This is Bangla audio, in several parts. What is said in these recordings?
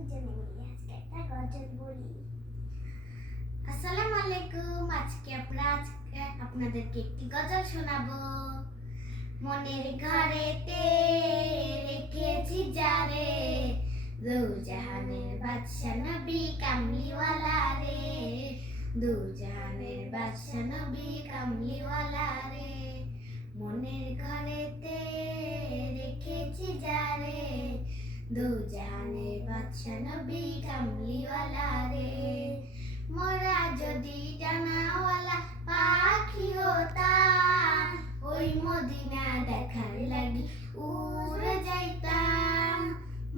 দুজনে মিলে আজকে একটা গজল বলি। আসসালামু আলাইকুম। আজকে আপনাদেরকে একটি গজল শোনাবো। মনের ঘরেতে রেখেছি যারে, দু জাহানের বাদশা নবী কামলিওয়ালা রে, দু জাহানের বাদশা নবী কামলিওয়ালা রে। মনের ঘরেতে রেখেছি যারে, দু জাহানের বাদশা নবী কামলিওয়ালা রে। মোরা যদি ডানাওয়ালা পাখি হতাম, ওই মদিনা দেখার লাগি উড়ে যাইতাম।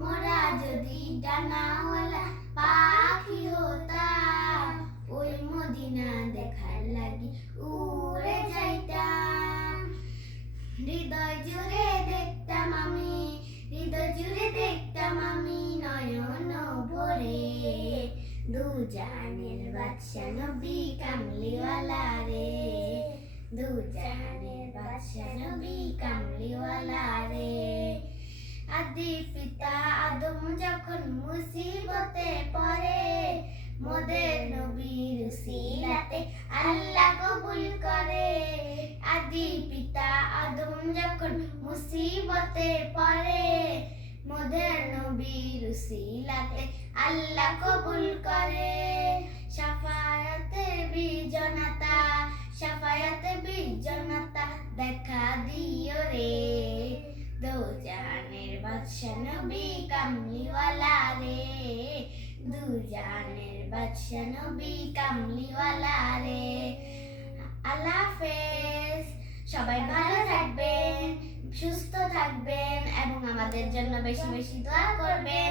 মোরা যদি ডানাওয়ালা পাখি হতাম, ওই মদিনা দেখার লাগি উড়ে যাইতাম। হৃদয় জুড়ে দেখতাম আমি, হৃদয় জুড়ে দেখতাম আমি নয়ন ভরে, দু জাহানের বাদশা নবী কামলিওয়ালা রে, দু জাহানের বাদশা নবী কামলিওয়ালা রে। আদি পিতা আদম যখন মুসিবতে পড়ে, মোদের নবীর উসিলাতে আল্লাহ কবুল করে। আদি পিতা আদম যখন মুসিবতে পড়ে, মোদের নবীর উসিলাতে আল্লাহ কবুল করে। শাফায়াতে বিজনতা, শাফায়াতে বিজনতা দেখা দিও রে, দু জাহানের বাদশা নবী কামলিওয়ালা রে, দু জাহানের বাদশা নবী কামলিওয়ালা রে। আল্লাহ হাফেজ। সবাই ভালো থাকবেন, সুস্থ থাকবেন এবং আমাদের জন্য বেশি বেশি দোয়া করবেন।